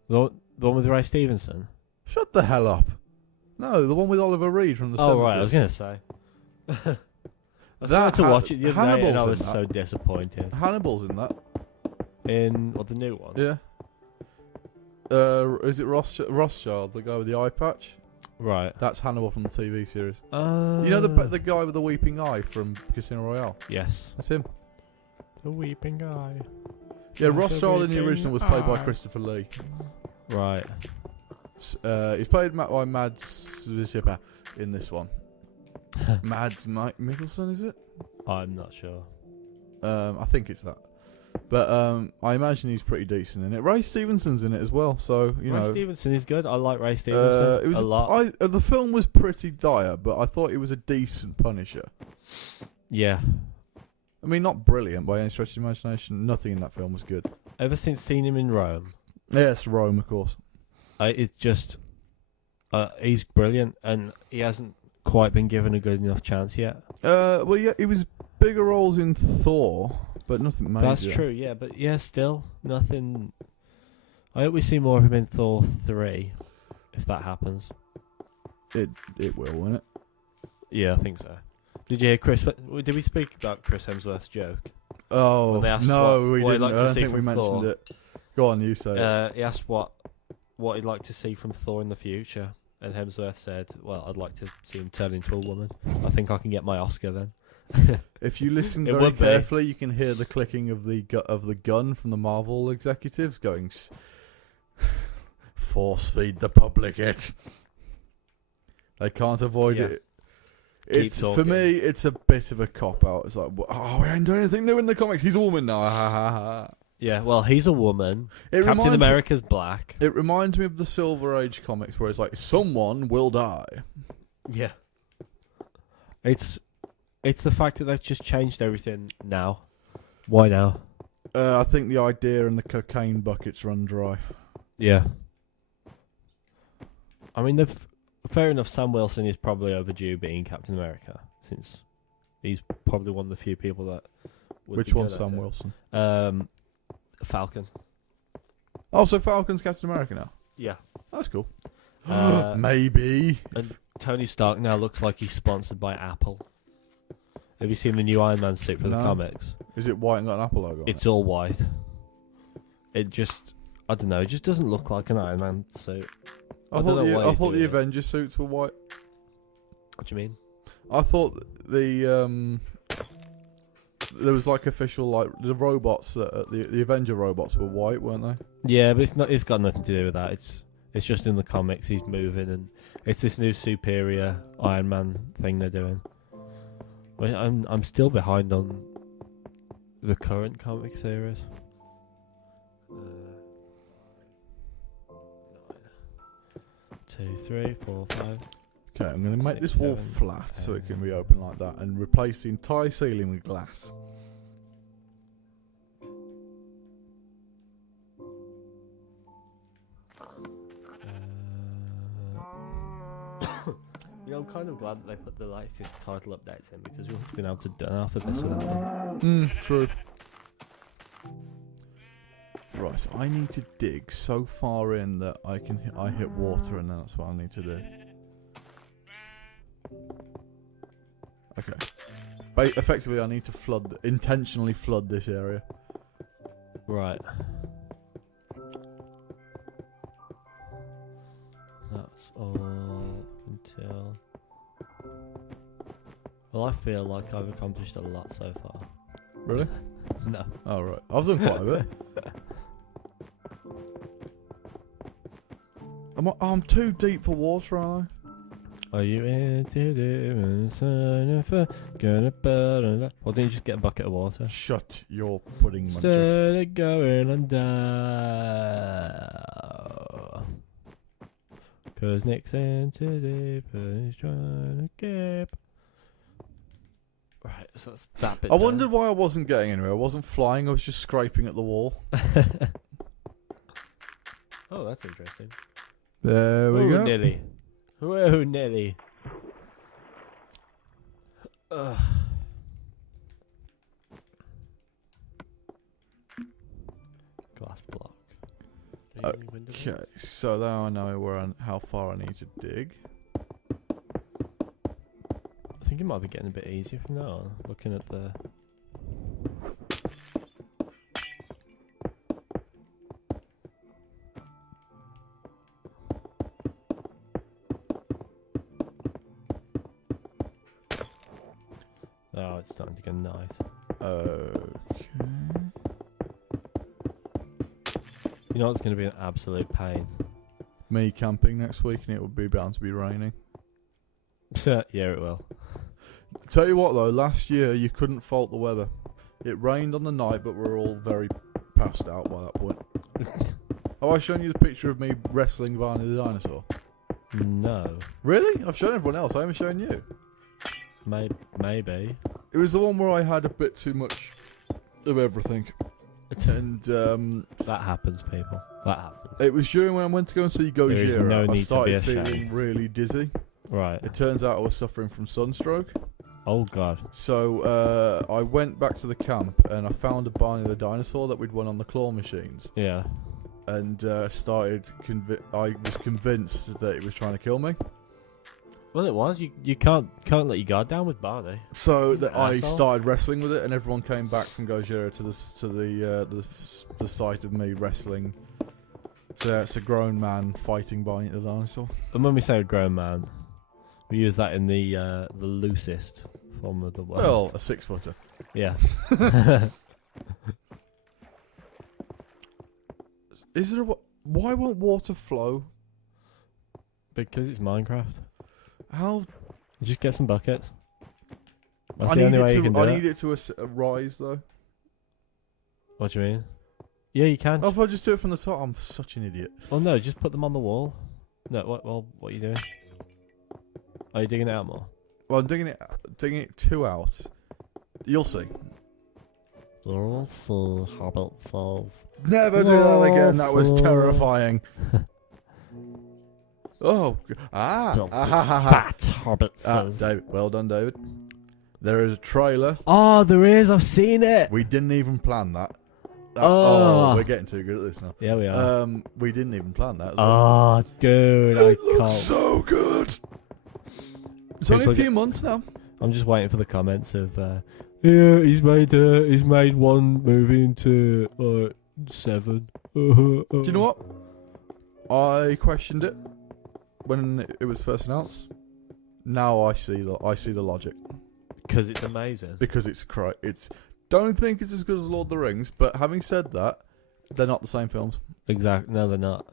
The one with Ray Stevenson? Shut the hell up. No, the one with Oliver Reed from the 70s. Oh, right, I was going to say. I was going to watch it the other day and I was so disappointed. Hannibal's in that. In, the new one? Yeah. Is it Rothschild, the guy with the eye patch? Right. That's Hannibal from the TV series. You You know the guy with the weeping eye from Casino Royale? Yes. That's him. The weeping eye. Yeah, That's Rothschild a in the weeping original was played by eye. Christopher Lee. Right. He's played by Mads in this one. Mads Mikkelsen, is it? I'm not sure. I think it's that. But I imagine he's pretty decent in it. Ray Stevenson's in it as well, so you know. Ray Stevenson is good. I like Ray Stevenson it was a lot. The film was pretty dire, but I thought it was a decent Punisher. Yeah. I mean, not brilliant by any stretch of the imagination. Nothing in that film was good. Ever since seeing him in Rome, Yes, Rome, of course. it's just he's brilliant, and he hasn't quite been given a good enough chance yet. Well, yeah, he was bigger roles in Thor, but nothing major. That's true, yeah, but yeah, still nothing. I hope we see more of him in Thor 3, if that happens. It will, won't it? Yeah, I think so. Did you hear Chris? Did we speak about Chris Hemsworth's joke? Oh, When they asked no, we what he'd didn't. like to I don't see think we from mentioned Thor. it. Go on, you say it. He asked what he'd like to see from Thor in the future, and Hemsworth said, "Well, I'd like to see him turn into a woman. I think I can get my Oscar then." If you listen It very would be. carefully, you can hear the clicking of the gun from the Marvel executives going, "Force feed the public it." They can't avoid Yeah. it. Keep It's talking. for me. It's a bit of a cop out. It's like, oh, we ain't doing anything new in the comics. He's a woman now. Ha ha ha. Yeah, well, he's a woman. It Captain reminds America's black. It reminds me of the Silver Age comics where it's like someone will die. Yeah. It's the fact that they've just changed everything now. Why now? I think the idea and the cocaine buckets run dry. Yeah. I mean, fair enough. Sam Wilson is probably overdue being Captain America, since he's probably one of the few people that. Which one's Sam Wilson? Falcon. Oh, so Falcon's Captain America now? Yeah. That's cool. Maybe. And Tony Stark now looks like he's sponsored by Apple. Have you seen the new Iron Man suit for the comics? Is it white and got an Apple logo on It's all white. It just, I don't know, it just doesn't look like an Iron Man suit. I thought the Avengers suits were white. What do you mean? I thought there was like official, like the robots that the Avenger robots were white, weren't they? Yeah, but it's not. It's got nothing to do with that. It's just in the comics he's moving, and it's this new superior Iron Man thing they're doing. But I'm still behind on the current comic series. 9, 2, 3, 4, 5. Okay, I'm going to make 6, this wall 7, flat so it can be open like that, and replace the entire ceiling with glass. Yeah, I'm kind of glad that they put the latest title updates in, because we wouldn't have been able to do half of this without them. True. Right, so I need to dig so far in that I hit water, and then that's what I need to do. Okay. Effectively, I need to intentionally flood this area. Right. That's all until... Well, I feel like I've accomplished a lot so far. Really? No. Oh, right. I've done quite a bit. I'm too deep for water, aren't Are you into doing Why don't you just get a bucket of water? I? Shut your pudding muncher. Started going under. Cause Nick's into deep and he's trying to keep. Right, so that's that bit. I wondered why I wasn't getting anywhere. I wasn't flying, I was just scraping at the wall. Oh, that's interesting. There we go. Nearly. Whoa, nearly. Ugh. Glass block. Okay, so now I know how far I need to dig. I think it might be getting a bit easier from now on, looking at the... Oh, it's starting to get nice. Okay. You know what's going to be an absolute pain? Me camping next week, and it will be bound to be raining. Yeah, it will. Tell you what though, last year you couldn't fault the weather. It rained on the night, but we're all very passed out by that point. Have I shown you the picture of me wrestling Barney the dinosaur? No. Really? I've shown everyone else. I haven't shown you. Maybe. It was the one where I had a bit too much of everything. And that happens, people. That happens. It was during when I went to go and see Gojira. No I started to be ashamed. feeling really dizzy. Right. It turns out I was suffering from sunstroke. Oh god. So I went back to the camp and I found a Barney the dinosaur that we'd won on the claw machines. Yeah. And I was convinced that it was trying to kill me. Well, it was. You can't let your guard down with Barney. So that I started wrestling with it, and everyone came back from Gojira to the sight of me wrestling. So it's a grown man fighting Barney the dinosaur. And when we say a grown man, we use that in the loosest form of the word. Well, a 6-footer. Yeah. Is there why won't water flow? Because it's Minecraft. How? You just get some buckets. That's I the only way you can do I it. need it to rise though. What do you mean? Yeah, you can. Oh, if I just do it from the top, I'm such an idiot. Well, no, just put them on the wall. No, what are you doing? Are you digging it out more? Well, I'm digging it 2 out. You'll see. You'll see, Hobbit says. Never do that again. That was terrifying. Oh, Fat Hobbit says. David, well done, David. There is a trailer. Oh, there is. I've seen it. We didn't even plan that. Oh. We're getting too good at this now. Yeah, we are. We didn't even plan that. Oh, dude, it I looks so good. It's only a few months now. I'm just waiting for the comments of, yeah, he's made one movie into 7. Do you know what? I questioned it when it was first announced. Now I see the logic. Because it's amazing. Because it's don't think it's as good as Lord of the Rings, but having said that, they're not the same films. Exactly. No, they're not.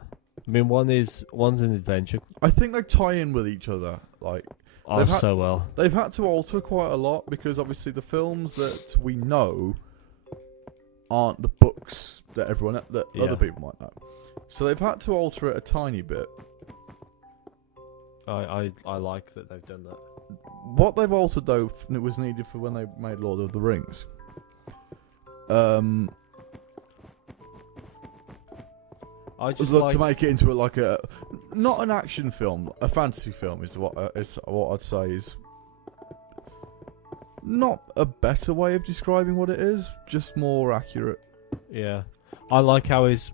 I mean, one's an adventure. I think they tie in with each other, like. So well. They've had to alter quite a lot because obviously the films that we know aren't the books that other people might know. So they've had to alter it a tiny bit. I like that they've done that. What they've altered though was needed for when they made Lord of the Rings. To make it into not an action film, a fantasy film is what I'd say is not a better way of describing what it is, just more accurate. Yeah, I like how he's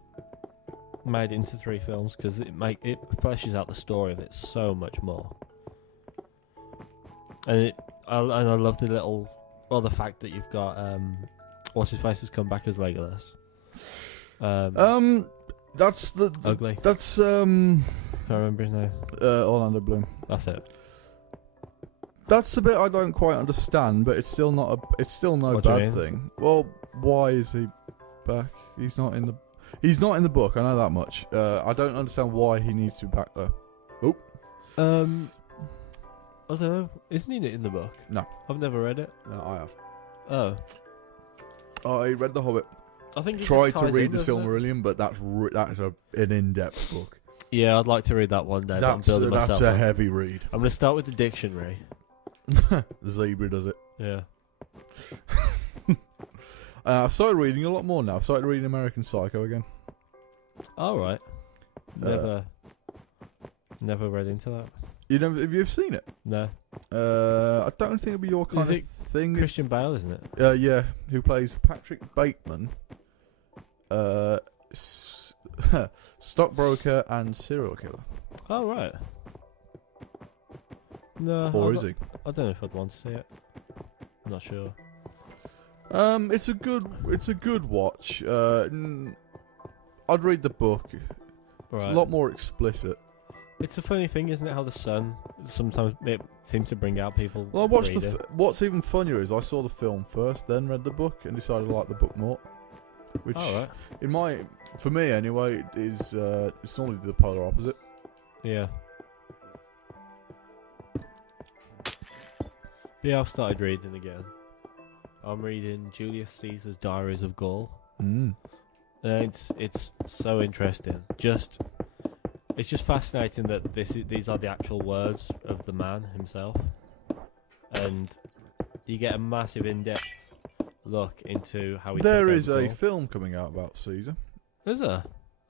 made it into 3 films because it fleshes out the story of it so much more. And I love the fact that you've got what's his face has come back as Legolas. That's the ugly. That's can't remember his name. Orlando Bloom. That's it. That's the bit I don't quite understand, but it's still no bad thing. Well, why is he back? He's not in the book. I know that much. I don't understand why he needs to be back though. Oh. I don't know. Isn't he in the book? No. I've never read it. No, I have. Oh. I read The Hobbit. I think tried to read the Silmarillion, but that's an in-depth book. Yeah, I'd like to read that one day. That's a heavy read. I'm going to start with the dictionary. The zebra does it. Yeah. I've started reading a lot more now. I've started reading American Psycho again. All right. Never read into that. Have you seen it? No. I don't think it'll be your kind of thing. Christian Bale, isn't it? Yeah, who plays Patrick Bateman, stockbroker and serial killer. Oh right. No. Or is he? I don't know if I'd want to see it. I'm not sure. It's a good watch. I'd read the book. Right. It's a lot more explicit. It's a funny thing, isn't it? How the sun sometimes it seems to bring out people. Well, I watched what's even funnier is I saw the film first, then read the book, and decided I like the book more. Which, for me anyway, is it's normally the polar opposite. Yeah. Yeah, I've started reading again. I'm reading Julius Caesar's Diaries of Gaul. It's so interesting. It's just fascinating that these are the actual words of the man himself, and you get a massive in-depth look into how he. There is a film coming out about Caesar. Is there?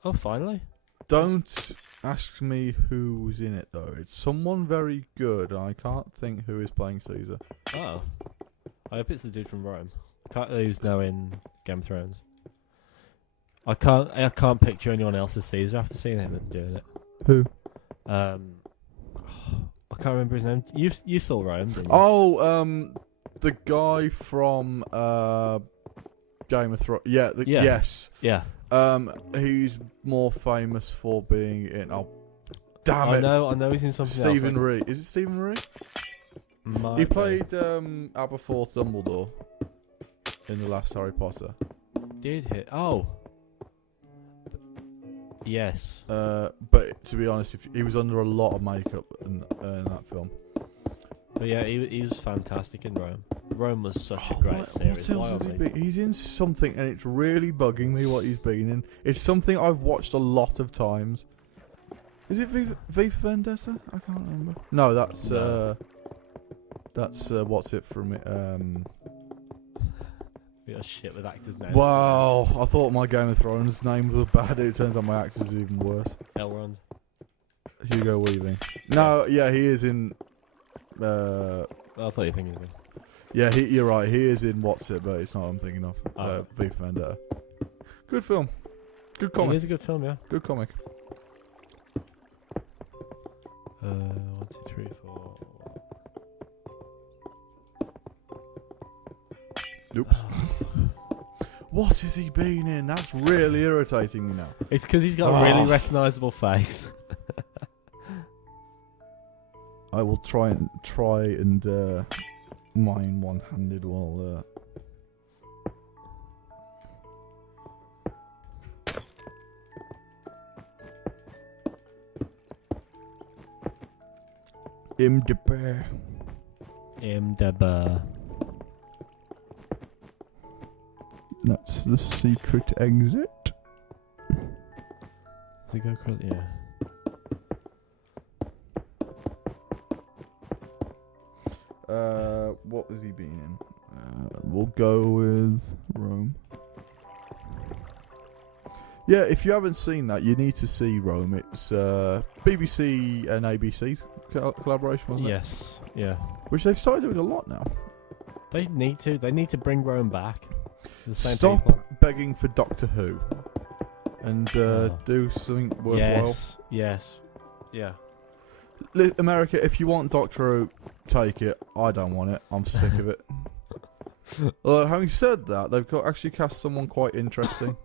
Oh, finally. Don't ask me who's in it though. It's someone very good, and I can't think who is playing Caesar. Oh, I hope it's the dude from Rome. Who's now in Game of Thrones. I can't picture anyone else as Caesar after seeing him doing it. Who? I can't remember his name. You saw Rome, didn't you? Oh, the guy from Game of Thrones. Yeah. Yes. Yeah. He's more famous for being in. Oh, damn it! I know he's in something else. Stephen Reed. Is it Stephen Reed? He played Aberforth Dumbledore in the last Harry Potter. Did he? Oh. Yes. But to be honest, he was under a lot of makeup in that film. But yeah, he was fantastic in Rome. Rome was such a great series. What else has he been? He's in something, and it's really bugging me what he's been in. It's something I've watched a lot of times. Is it V for Vendetta? I can't remember. No, that's what's it from it? We got shit with actors now. Wow, I thought my Game of Thrones name was bad. It turns out my actor's even worse. Elrond. Hugo Weaving. No, yeah, he is in. I thought you were thinking of him. Yeah, you're right. He is in What's It, but it's not what I'm thinking of. Oh. V for Vendetta. Good film. Good It comic. is a good film, yeah. Good comic. 1, 2, 3, 4. Oops. What has he been in? That's really irritating me now. It's because he's got a really recognisable face. I will try and mine one-handed while. IMDb. That's the secret exit. Does he go across? Yeah. What has he been in? We'll go with Rome. Yeah, if you haven't seen that, you need to see Rome. It's BBC and ABC collaboration, wasn't it? Yes. Yeah. Which they've started doing a lot now. They need to. They need to bring Rome back. The same Stop people. begging for Doctor Who and do something worthwhile. Yes. Yeah. America, if you want Doctor Who, take it. I don't want it. I'm sick of it. Having said that, they've actually cast someone quite interesting.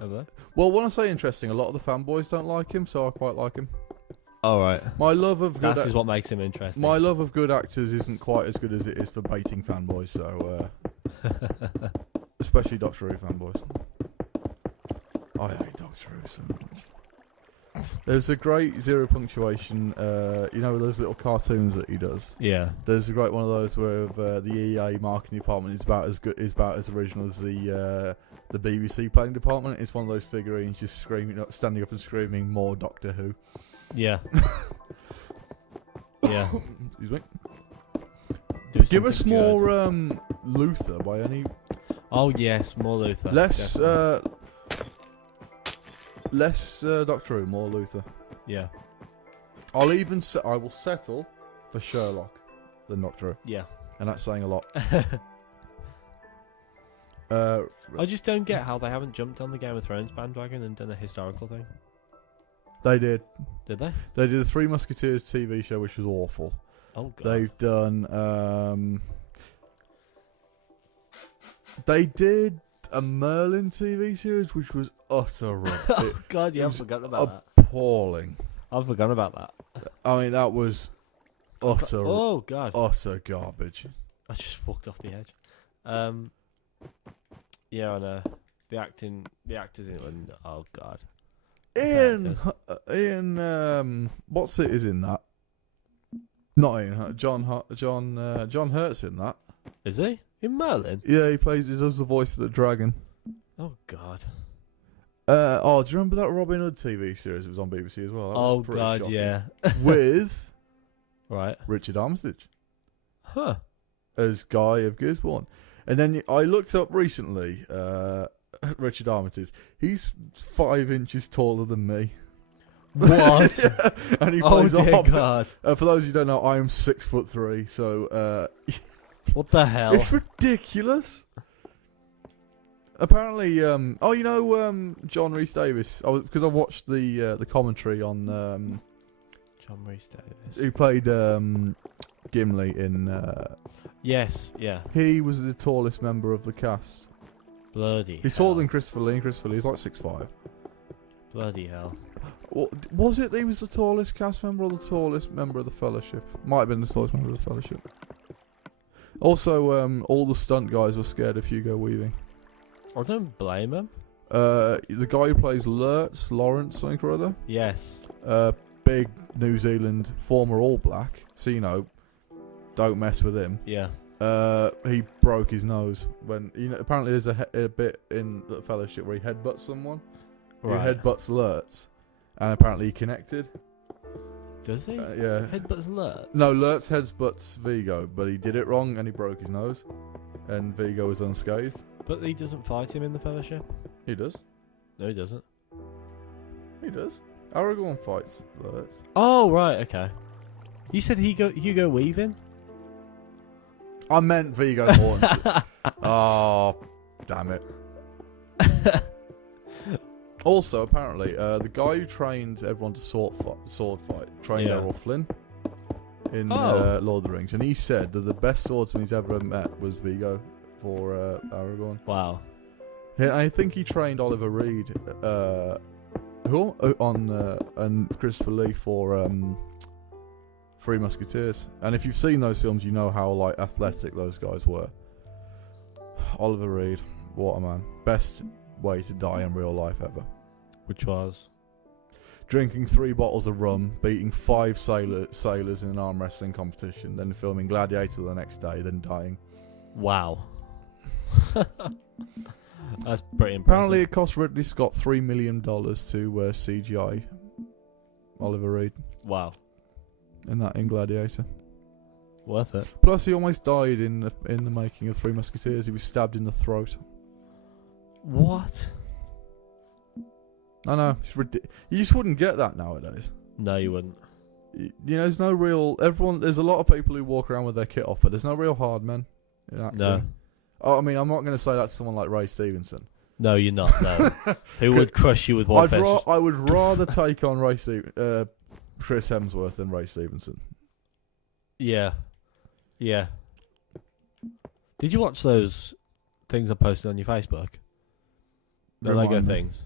Have they? Well, when I say interesting, a lot of the fanboys don't like him, so I quite like him. All right. My love of that is what makes him interesting. My love of good actors isn't quite as good as it is for baiting fanboys. So, especially Doctor Who fanboys. I hate Doctor Who so much. There's a great zero punctuation. You know those little cartoons that he does. Yeah. There's a great one of those where the EA marketing department is about as good, is about as original as the BBC playing department. It's one of those figurines just screaming, standing up and screaming, "More Doctor Who." Yeah. Yeah. Excuse me. Give us more Luther by any. Oh yes, more Luther. Less Doctor Who, more Luther. Yeah. I will settle for Sherlock than Doctor Who. Yeah. And that's saying a lot. I just don't get how they haven't jumped on the Game of Thrones bandwagon and done a historical thing. They did. Did they? They did the Three Musketeers TV show, which was awful. Oh god. They've done. They did a Merlin TV series, which was utter rubbish. Oh god, yeah, I've forgotten about that. Appalling. I've forgotten about that. I mean, that was utter. Oh god. Utter garbage. I just walked off the edge. Yeah, I know. The actors in it. Oh god. Ian, what's it is in that? Not Ian. John Hurt's in that. Is he in Merlin? Yeah, he does the voice of the dragon. Oh god. Do you remember that Robin Hood TV series? It was on BBC as well. That was pretty god, shocking. yeah. With right, Richard Armitage, huh? As Guy of Gisborne. And then I looked up recently. Richard Armitage. He's 5 inches taller than me. What? Yeah, and he plays a hobbit. God. For those who don't know, I am 6'3", so what the hell? it's ridiculous. Apparently, John Rhys Davis. Because I watched the commentary on John Rhys Davis. who played Gimli in. Yes, yeah. He was the tallest member of the cast. Bloody. He's taller than Christopher Lee. Christopher Lee's like 6'5". Bloody hell. Was it he was the tallest cast member or the tallest member of the Fellowship? Might have been the tallest member of the Fellowship. Also, all the stunt guys were scared of Hugo Weaving. I don't blame him. The guy who plays Lawrence something or other. Yes. Big New Zealand former All Black. So don't mess with him. Yeah. He broke his nose when apparently there's a bit in the Fellowship where he headbutts someone. Right. He headbutts Lurtz, and apparently he connected. Does he? Yeah. Headbutts Lurtz? No, Lurtz headbutts Vigo, but he did it wrong and he broke his nose, and Vigo was unscathed. But he doesn't fight him in the Fellowship. He does. No, he doesn't. He does. Aragorn fights Lurtz. Oh right, okay. You said Hugo Weaving. I meant Viggo Mortensen. Oh, damn it. Also, apparently, the guy who trained everyone to sword fight trained Errol Flynn in Lord of the Rings, and he said that the best swordsman he's ever met was Viggo for Aragorn. Wow. Yeah, I think he trained Oliver Reed and Christopher Lee for Three Musketeers. And if you've seen those films, you know how like athletic those guys were. Oliver Reed, what a man. Best way to die in real life ever. Which was? Drinking 3 bottles of rum, beating 5 sailors in an arm wrestling competition, then filming Gladiator the next day, then dying. Wow. That's pretty impressive. Apparently it cost Ridley Scott $3 million to CGI Oliver Reed. Wow. In Gladiator. Worth it. Plus he almost died in the making of Three Musketeers. He was stabbed in the throat. What? I know. It's you just wouldn't get that nowadays. No, you wouldn't. You know, there's no real... There's a lot of people who walk around with their kit off, but there's no real hard men in acting. No. Oh, I mean, I'm not going to say that to someone like Ray Stevenson. No, you're not, no. Who would crush you with one fist? I would rather take on Chris Hemsworth than Ray Stevenson. Yeah. Yeah. Did you watch those things I posted on your Facebook? The Lego things.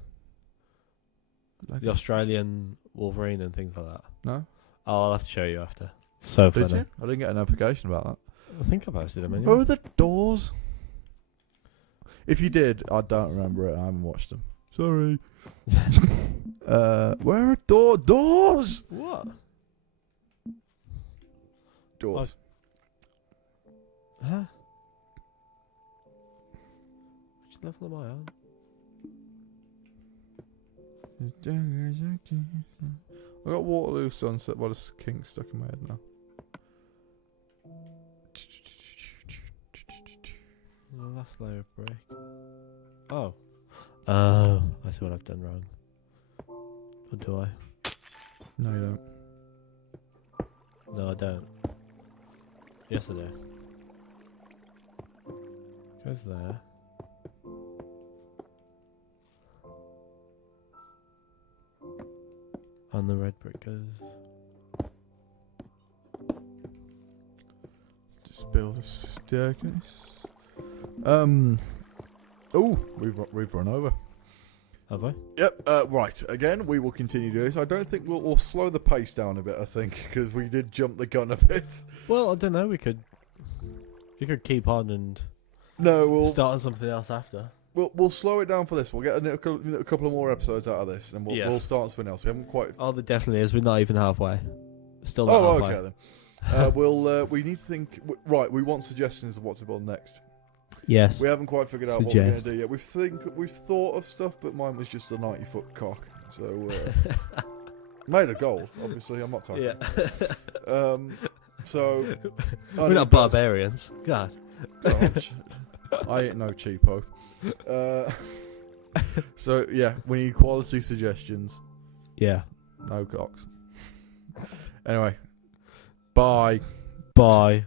The Australian Wolverine and things like that. No? Oh, I'll have to show you after. So funny. Did you? I didn't get a notification about that. I think I posted them anyway. Where are the doors? If you did, I don't remember it. I haven't watched them. Sorry. Where are doors? What? Doors. Huh? Which level am I on? I got Waterloo Sunset by the Kinks stuck in my head now. The last layer of brick. Oh. Oh, I see what I've done wrong. Or do I? No, you don't. No, I don't. Yes, I do. Goes there. And the red brick goes. Just build a staircase. Oh, we've run over. Have I? Yep. Right. Again, we will continue doing this. I don't think we'll slow the pace down a bit. I think because we did jump the gun a bit. Well, I don't know. We could keep on and we'll start on something else after. We'll slow it down for this. We'll get a couple of more episodes out of this, and we'll start on something else. We haven't quite. Oh, there definitely is. We're not even halfway. Still not halfway. Okay then. We need to think. Right, we want suggestions of what to build next. Yes. We haven't quite figured out what we're going to do yet. We've thought of stuff, but mine was just a 90-foot cock. So made of gold. Obviously, I'm not talking. Yeah. So we're not barbarians. God. I ain't no cheapo. So yeah, we need quality suggestions. Yeah. No cocks. Anyway, bye. Bye.